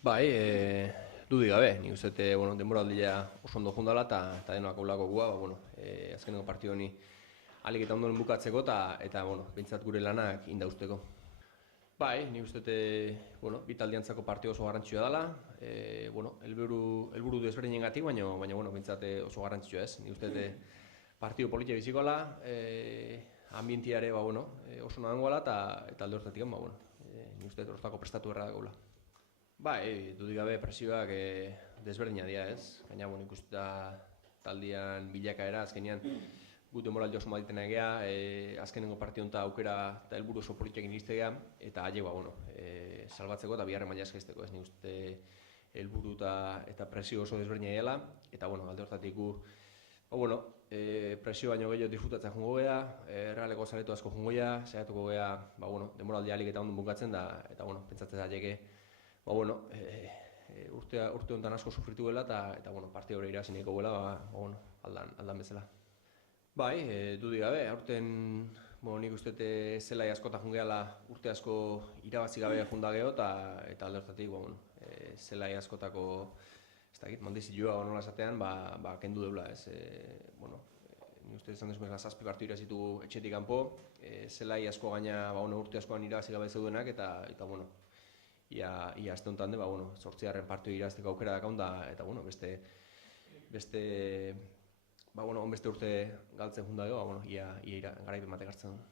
Bai, dudik gabe, nik uste dut, bueno, denboraldia oso ondo jundala eta denak aulako gua, azkeneko partio honi alik eta ondoren bukatzeko eta bueno, bintzat gure lanak indauzteko. Bai, nik uste dut, bueno, bi taldiantzako partio oso garrantzitsua dela, bueno, helburu desberdinengatik, baina bueno, bintzat oso garrantzitsua ez. Nik uste dut partio politia bizikola, ambientiare, bueno, oso nahangoala eta alde horretatik, bueno, nik uste dut horretako prestatu erra dagoela. Bai, dudik gabe presioak desberdina dira ez. Gaina, bueno, ikusten taldean bilakaera, azkenean gute moral oso maditen egea, azkenengo partion eta aukera eta helburu oso politiekin iztegea, eta haiek, bueno, salbatzeko eta bigarren maila eskaizteko ez. Nik uste helburu eta presio oso desberdina dela, eta, bueno, alde hortatik bueno, presio baino gehiago disfrutatzen jongo gea, realeko zaretu asko jongo gea, saiatuko gea, bueno, denboraldi alik eta ondo bukatzen da, eta, bueno, pentsatzen haiek bueno, urte honetan asko sufritu gela eta bueno, partida hori irazineko gela, bueno, aldan bezala. Bai, dudik gabe, aurten nik uste zelai askota jungeala urte asko irabazi gabe jundageo eta alde horretatik, bueno, zelai askotako ez dakit, mandizilua nola esatean, kendu deula, ez, bueno, nik uste izan desmez zazpi partiu irazitu etxetik kanpo, zelai asko gaina, urte askoan irabazi gabe zeudenak eta bueno, ia aste honetan bueno, 8. partio irazteko aukera dakaun eta bueno, beste beste urte galtzen junda bueno, ia garaipen batek hartzen du.